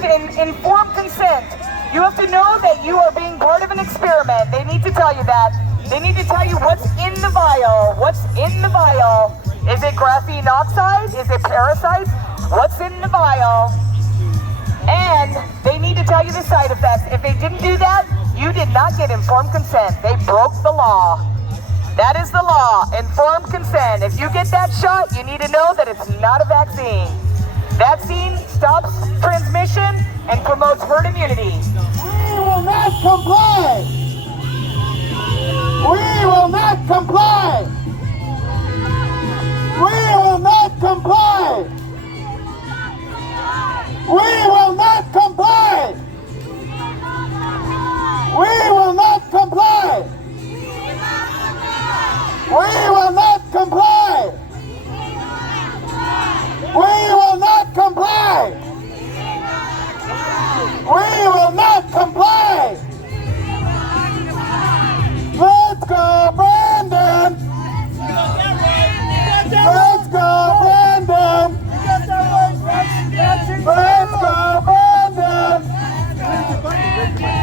believe in informed consent. You have to know that you are being part of an experiment. They need to tell you that. They need to tell you what's in the vial. What's in the vial? Is it graphene oxide? Is it parasites? What's in the vial? And they need to tell you the side effects. If they didn't do that, you did not get informed consent. They broke the law. That is the law, informed consent. If you get that shot, you need to know that it's not a vaccine. Vaccine stops transmission and promotes herd immunity. We will not comply. We will not comply. We will not comply. We will not comply. We will not comply. We will not comply. We will not comply. We will not comply. Let's go, Brandon. Let's go, Brandon. Let's go, Brandon. Let's go, Brandon. Let's go, Brandon.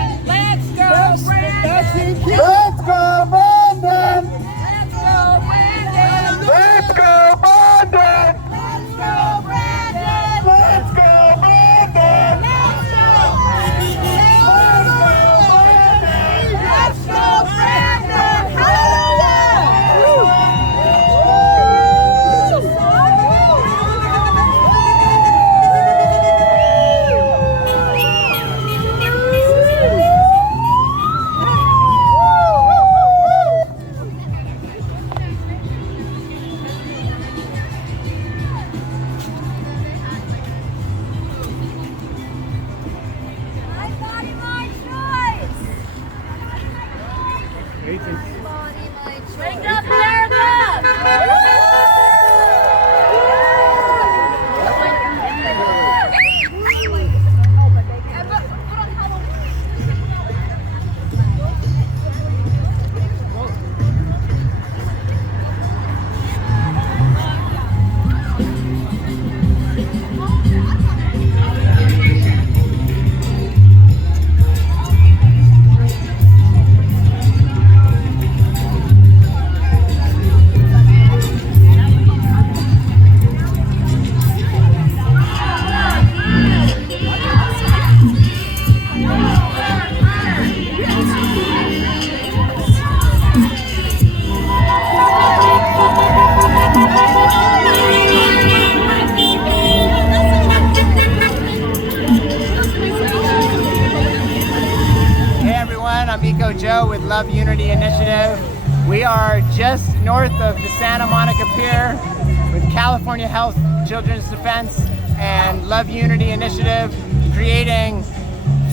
Let's go, Brandon. Let's go, Brandon. Let's go, Brandon. Let's go, Brandon. Let's go, Brandon. Hallelujah. My body, my choice. Body, my choice. Wake up, Joe with Love Unity Initiative. We are just north of the Santa Monica Pier with California Health Children's Defense and Love Unity Initiative, creating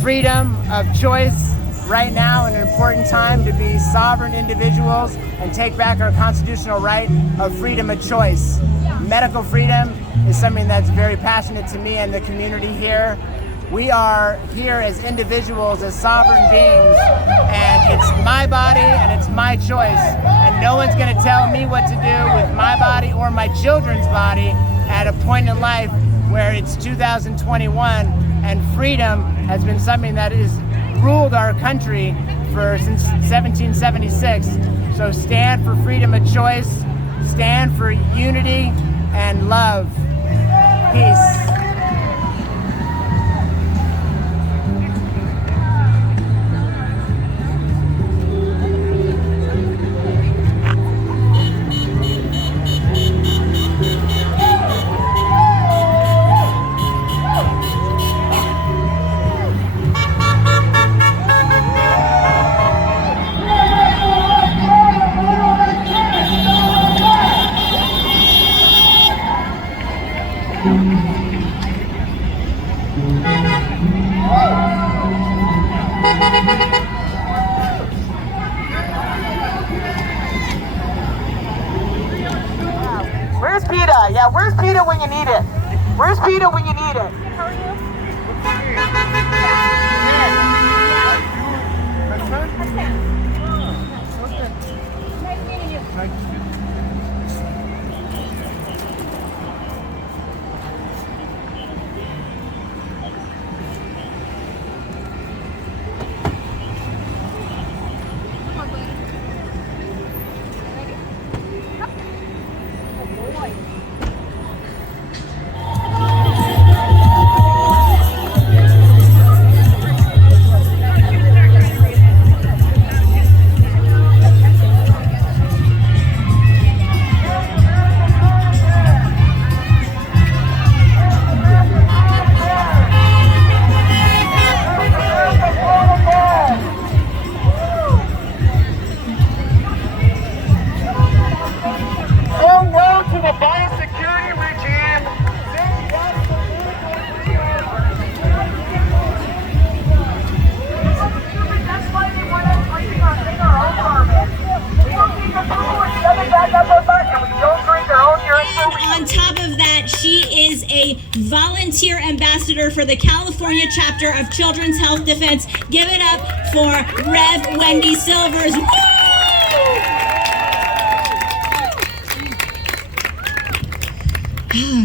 freedom of choice right now, in an important time to be sovereign individuals and take back our constitutional right of freedom of choice. Medical freedom is something that's very passionate to me and the community here. We are here as individuals, as sovereign beings, and it's my body and it's my choice. And no one's gonna tell me what to do with my body or my children's body at a point in life where it's 2021 and freedom has been something that has ruled our country since 1776. So stand for freedom of choice, stand for unity and love. Peace. Where's PETA? Yeah, where's PETA when you need it? Where's PETA when you need it? How are you? Nice meeting you. a volunteer ambassador for the California chapter of Children's Health Defense. Give it up for Rev Wendy Silver.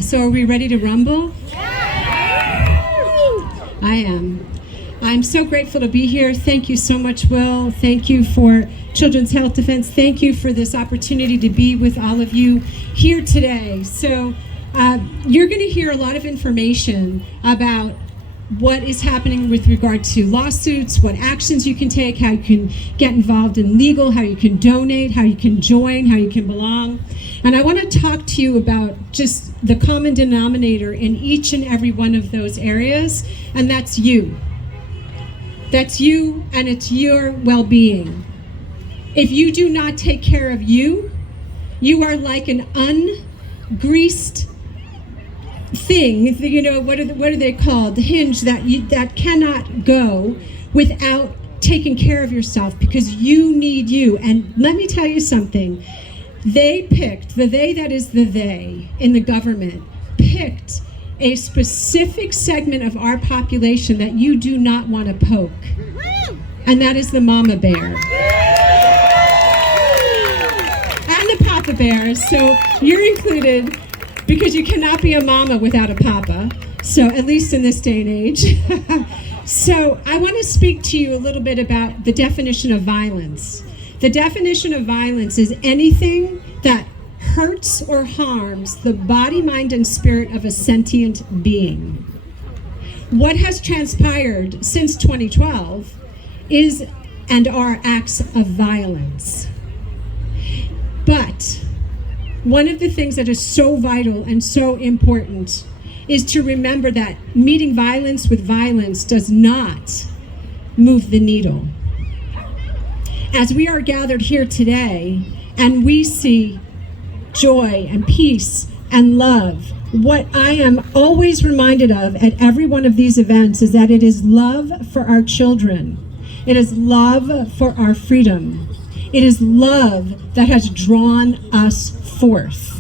So are we ready to rumble? I am. I'm so grateful to be here. Thank you so much, Will. Thank you for Children's Health Defense. Thank you for this opportunity to be with all of you here today. So you're going to hear a lot of information about what is happening with regard to lawsuits, what actions you can take, how you can get involved in legal, how you can donate, how you can join, how you can belong. And I want to talk to you about just the common denominator in each and every one of those areas, and that's you. That's you, and it's your well-being. If you do not take care of you, you are like an ungreased thing, you know, what are they called? The hinge that cannot go without taking care of yourself, because you need you. And let me tell you something. They picked, the they that is the they in the government, picked a specific segment of our population that you do not want to poke. And that is the mama bear. And the papa bears. So you're included, because you cannot be a mama without a papa. So at least in this day and age. So I want to speak to you a little bit about the definition of violence. The definition of violence is anything that hurts or harms the body, mind, and spirit of a sentient being. What has transpired since 2012 is and are acts of violence. But one of the things that is so vital and so important is to remember that meeting violence with violence does not move the needle. As we are gathered here today and we see joy and peace and love, what I am always reminded of at every one of these events is that it is love for our children. It is love for our freedom. It is love that has drawn us forth.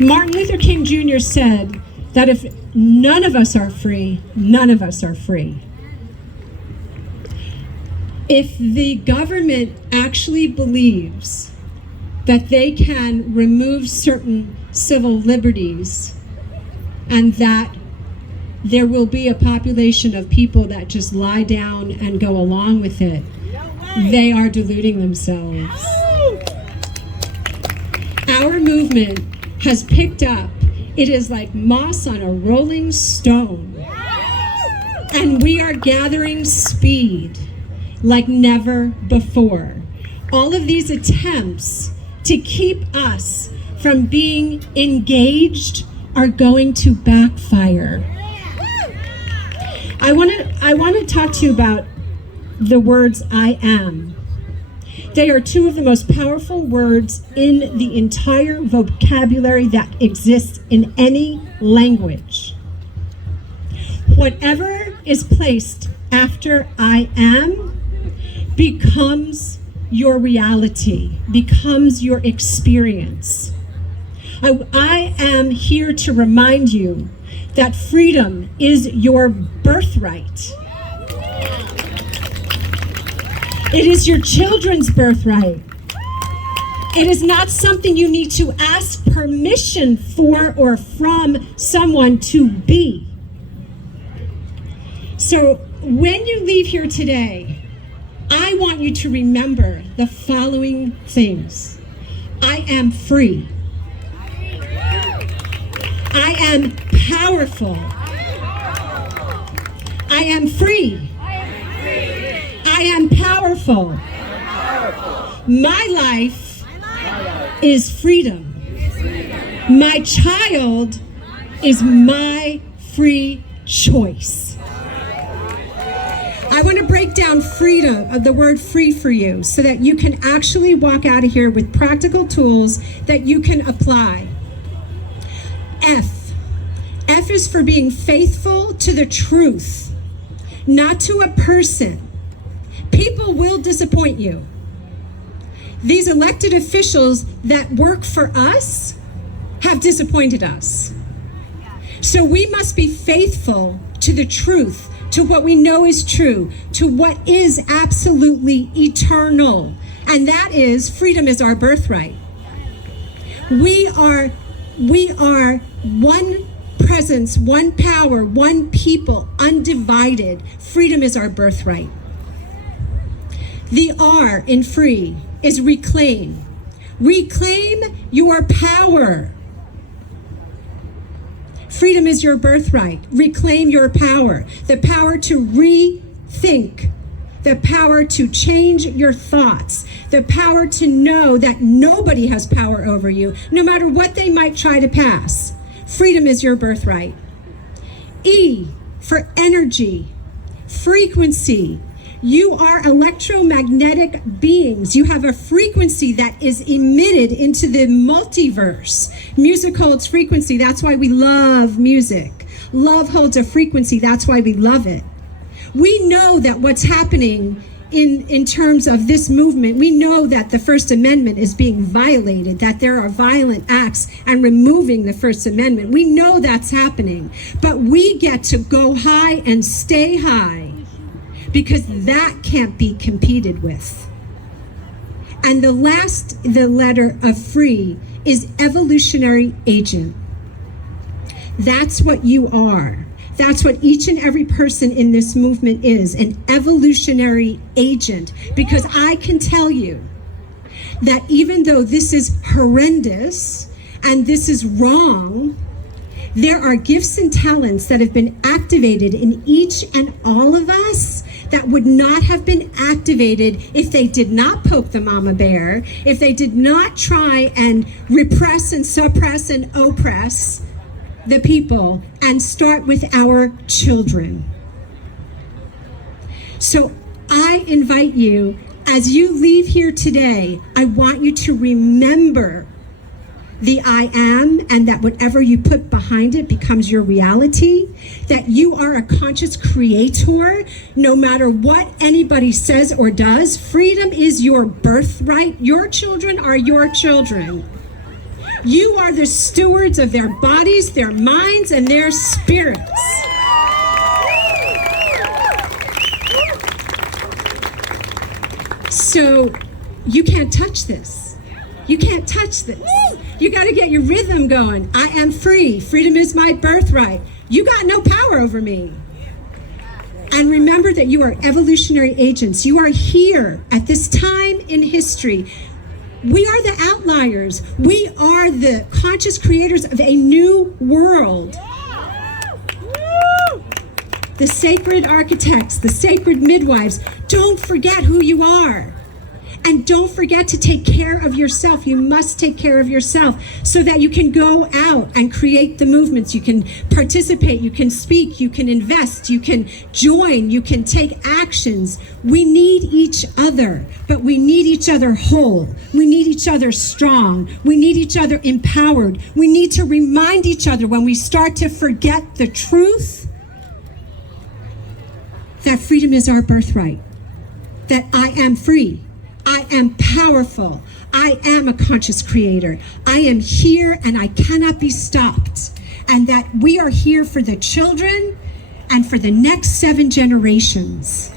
Martin Luther King Jr. said that if none of us are free, none of us are free. If the government actually believes that they can remove certain civil liberties and that there will be a population of people that just lie down and go along with it, they are deluding themselves. Our movement has picked up. It is like moss on a rolling stone. And we are gathering speed like never before. All of these attempts to keep us from being engaged are going to backfire. I want to talk to you about the words I am. They are two of the most powerful words in the entire vocabulary that exists in any language. Whatever is placed after I am becomes your reality, becomes your experience. I am here to remind you that freedom is your birthright. It is your children's birthright. It is not something you need to ask permission for or from someone to be. So when you leave here today, I want you to remember the following things. I am free. I am powerful. I am free. I am powerful. My life is freedom. My child is my free choice. I want to break down freedom, of the word free, for you so that you can actually walk out of here with practical tools that you can apply. F. F is for being faithful to the truth, not to a person. People will disappoint you. These elected officials that work for us have disappointed us. So we must be faithful to the truth, to what we know is true, to what is absolutely eternal. And that is, freedom is our birthright. We are one presence, one power, one people, undivided. Freedom is our birthright. The R in free is reclaim. Reclaim your power. Freedom is your birthright. Reclaim your power. The power to rethink. The power to change your thoughts. The power to know that nobody has power over you, no matter what they might try to pass. Freedom is your birthright. E for energy, frequency. You are electromagnetic beings. You have a frequency that is emitted into the multiverse. Music holds frequency. That's why we love music. Love holds a frequency. That's why we love it. We know that what's happening in terms of this movement, we know that the First Amendment is being violated, that there are violent acts and removing the First Amendment. We know that's happening, but we get to go high and stay high because that can't be competed with. And the letter of free is evolutionary agent. That's what you are. That's what each and every person in this movement is, an evolutionary agent. Because I can tell you that even though this is horrendous and this is wrong, there are gifts and talents that have been activated in each and all of us that would not have been activated if they did not poke the mama bear, if they did not try and repress and suppress and oppress the people and start with our children. So I invite you, as you leave here today, I want you to remember the I am, and that whatever you put behind it becomes your reality, that you are a conscious creator, no matter what anybody says or does. Freedom is your birthright. Your children are your children. You are the stewards of their bodies, their minds, and their spirits. So you can't touch this. You can't touch this. You got to get your rhythm going. I am free. Freedom is my birthright. You got no power over me. And remember that you are evolutionary agents. You are here at this time in history. We are the outliers. We are the conscious creators of a new world. The sacred architects, the sacred midwives, don't forget who you are. And don't forget to take care of yourself. You must take care of yourself so that you can go out and create the movements. You can participate, you can speak, you can invest, you can join, you can take actions. We need each other, but we need each other whole. We need each other strong. We need each other empowered. We need to remind each other when we start to forget the truth that freedom is our birthright, that I am free. I am powerful. I am a conscious creator. I am here and I cannot be stopped. And that we are here for the children and for the next 7 generations.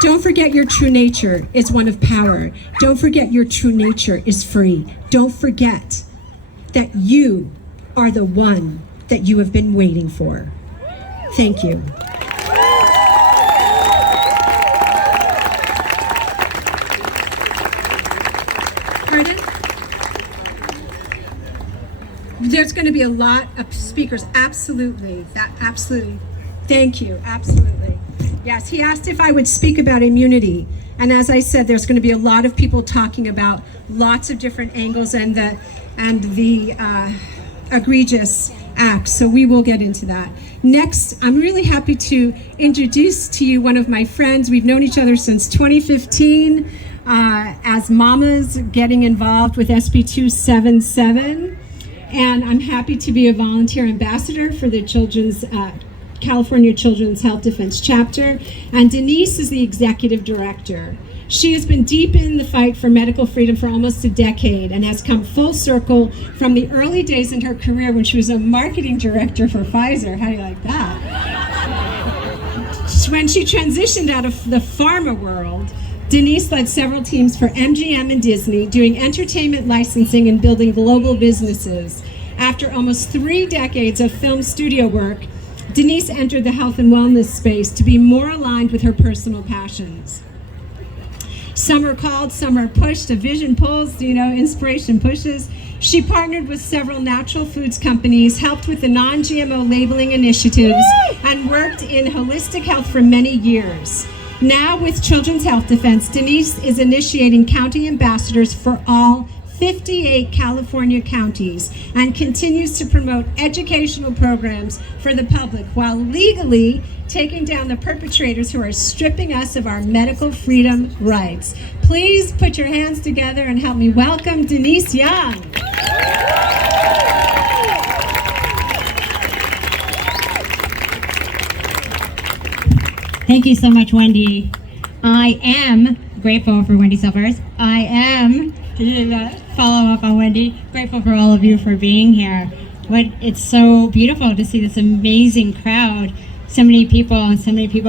Don't forget your true nature is one of power. Don't forget your true nature is free. Don't forget that you are the one that you have been waiting for. Thank you. Pardon? There's going to be a lot of speakers. Absolutely. Absolutely. Thank you. Absolutely. Yes, he asked if I would speak about immunity. And as I said, there's going to be a lot of people talking about lots of different angles and the egregious acts, so we will get into that. Next, I'm really happy to introduce to you one of my friends. We've known each other since 2015 as mamas getting involved with SB 277. and I'm happy to be a volunteer ambassador for the California Children's Health Defense Chapter, and Denise is the executive director. She has been deep in the fight for medical freedom for almost a decade and has come full circle from the early days in her career when she was a marketing director for Pfizer. How do you like that? When she transitioned out of the pharma world, Denise led several teams for MGM and Disney, doing entertainment licensing and building global businesses. After almost 3 decades of film studio work, Denise entered the health and wellness space to be more aligned with her personal passions. Some are called, some are pushed. A vision pulls, inspiration pushes. She partnered with several natural foods companies, helped with the non-GMO labeling initiatives, and worked in holistic health for many years. Now with Children's Health Defense, Denise is initiating county ambassadors for all 58 California counties and continues to promote educational programs for the public while legally taking down the perpetrators who are stripping us of our medical freedom rights. Please put your hands together and help me welcome Denise Young. Thank you so much, Wendy. I am grateful for Wendy Silver. I am, follow up on Wendy, grateful for all of you for being here. It's so beautiful to see this amazing crowd. So many people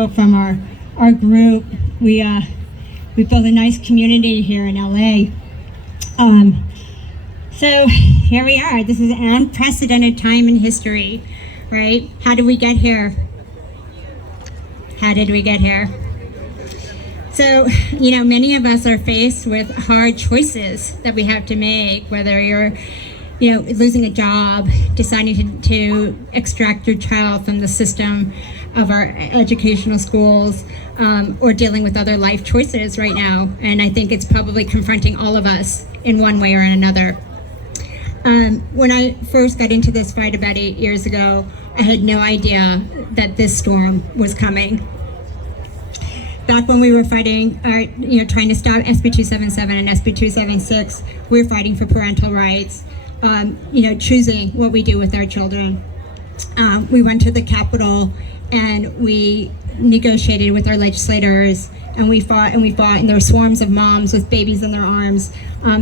from our group. We built a nice community here in LA. So here we are. This is an unprecedented time in history, right? How did we get here? How did we get here? So, many of us are faced with hard choices that we have to make, whether you're, losing a job, deciding to extract your child from the system of our educational schools, or dealing with other life choices right now. And I think it's probably confronting all of us in one way or another. When I first got into this fight about 8 years ago, I had no idea that this storm was coming. Back when we were fighting, trying to stop SB 277 and SB 276, we were fighting for parental rights, choosing what we do with our children. We went to the Capitol and we negotiated with our legislators, and we fought, and there were swarms of moms with babies in their arms,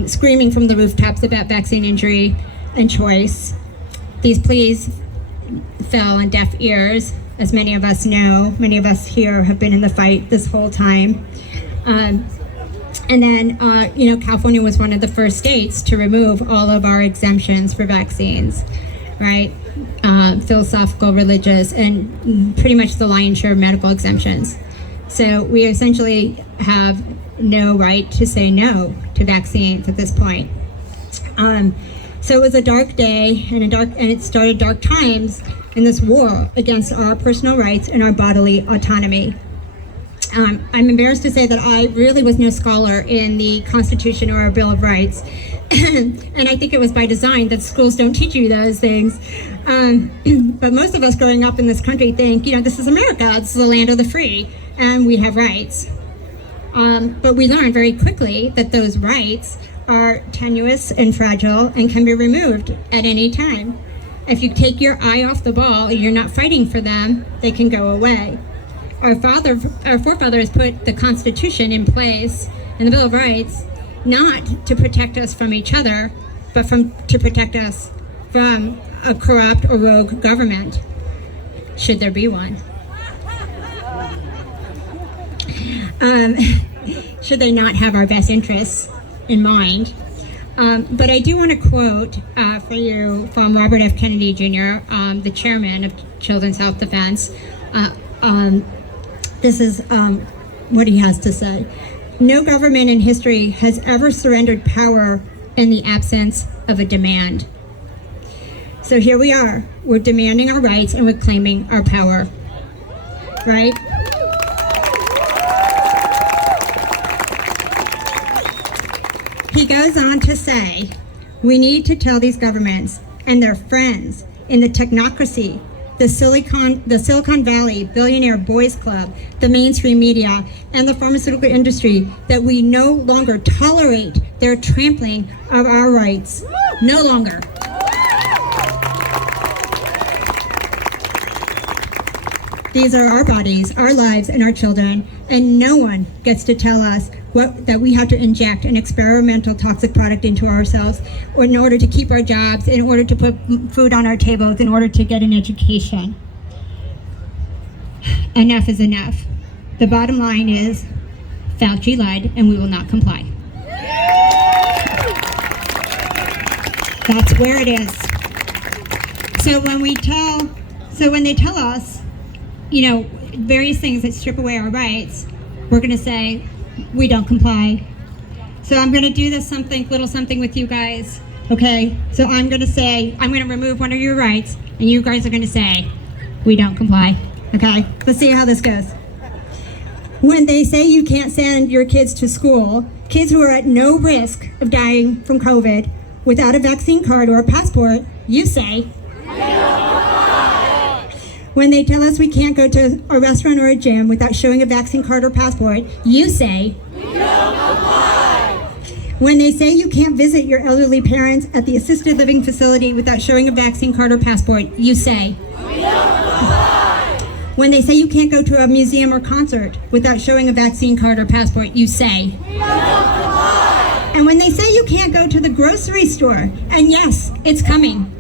screaming from the rooftops about vaccine injury and choice. These pleas fell on deaf ears. As many of us know, many of us here have been in the fight this whole time. And then, California was one of the first states to remove all of our exemptions for vaccines, right? Philosophical, religious, and pretty much the lion's share of medical exemptions. So we essentially have no right to say no to vaccines at this point. So it was a dark day, and it started dark times in this war against our personal rights and our bodily autonomy. I'm embarrassed to say that I really was no scholar in the Constitution or our Bill of Rights, and I think it was by design that schools don't teach you those things. But most of us growing up in this country think, this is America, it's the land of the free, and we have rights. But we learned very quickly that those rights are tenuous and fragile and can be removed at any time. If you take your eye off the ball and you're not fighting for them, they can go away. Our forefathers put the Constitution in place and the Bill of Rights not to protect us from each other, but to protect us from a corrupt or rogue government, should there be one. Should they not have our best interests in mind. But I do want to quote for you from Robert F. Kennedy Jr., the chairman of Children's Health Defense. This is what he has to say. No government in history has ever surrendered power in the absence of a demand. So here we are. We're demanding our rights and we're claiming our power, right? He goes on to say, we need to tell these governments and their friends in the technocracy, the Silicon Valley billionaire boys club, the mainstream media, and the pharmaceutical industry that we no longer tolerate their trampling of our rights. No longer. These are our bodies, our lives, and our children, and no one gets to tell us that we have to inject an experimental toxic product into ourselves or in order to keep our jobs, in order to put food on our tables, in order to get an education. Enough is enough. The bottom line is Fauci lied and we will not comply. That's where it is. So when they tell us, various things that strip away our rights, we're going to say we don't comply. So I'm going to do this little something with you guys. Okay? So I'm going to remove one of your rights, and you guys are going to say we don't comply. Okay? Let's see how this goes. When they say you can't send your kids to school, kids who are at no risk of dying from COVID without a vaccine card or a passport, you say when they tell us we can't go to a restaurant or a gym without showing a vaccine card or passport, you say we don't comply. When they say you can't visit your elderly parents at the assisted living facility without showing a vaccine card or passport, you say we don't comply. When they say you can't go to a museum or concert without showing a vaccine card or passport, you say we don't comply. And when they say you can't go to the grocery store, and yes, it's coming,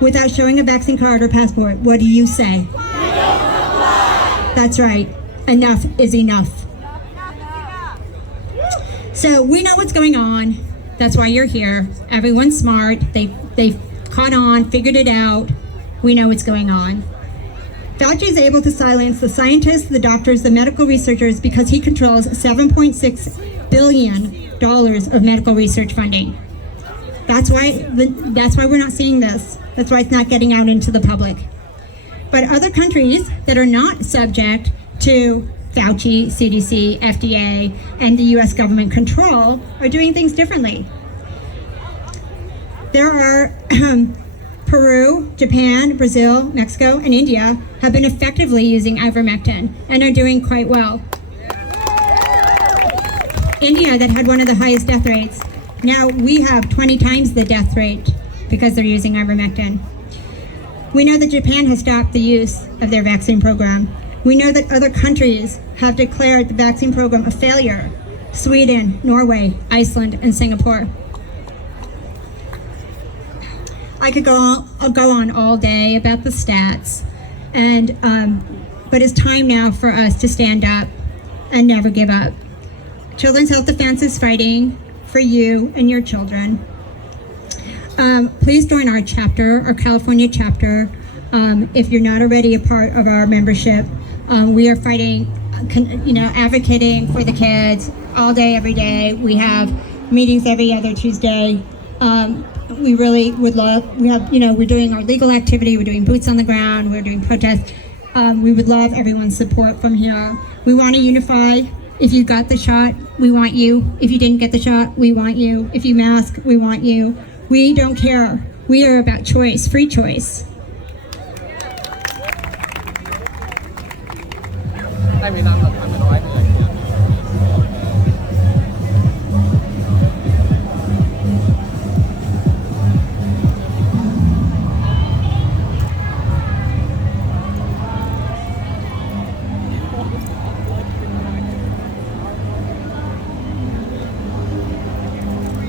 without showing a vaccine card or passport, what do you say? We don't comply. That's right. Enough is enough. So we know what's going on. That's why you're here. Everyone's smart. They've caught on, figured it out. We know what's going on. Fauci is able to silence the scientists, the doctors, the medical researchers because he controls $7.6 billion of medical research funding. That's why we're not seeing this. That's why it's not getting out into the public. But other countries that are not subject to Fauci, CDC, FDA, and the US government control are doing things differently. There are Peru, Japan, Brazil, Mexico, and India have been effectively using ivermectin and are doing quite well. India, that had one of the highest death rates, now we have 20 times the death rate because they're using ivermectin. We know that Japan has stopped the use of their vaccine program. We know that other countries have declared the vaccine program a failure. Sweden, Norway, Iceland, and Singapore. I could go on all day about the stats, but it's time now for us to stand up and never give up. Children's Health Defense is fighting for you and your children. Please join our chapter, our California chapter. If you're not already a part of our membership, we are fighting, advocating for the kids all day, every day. We have meetings every other Tuesday. We really would love, we're doing our legal activity, we're doing boots on the ground, we're doing protests. We would love everyone's support from here. We want to unify. If you got the shot, we want you. If you didn't get the shot, we want you. If you mask, we want you. We don't care. We are about choice, free choice.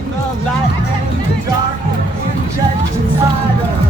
The light and the dark, inject inside us.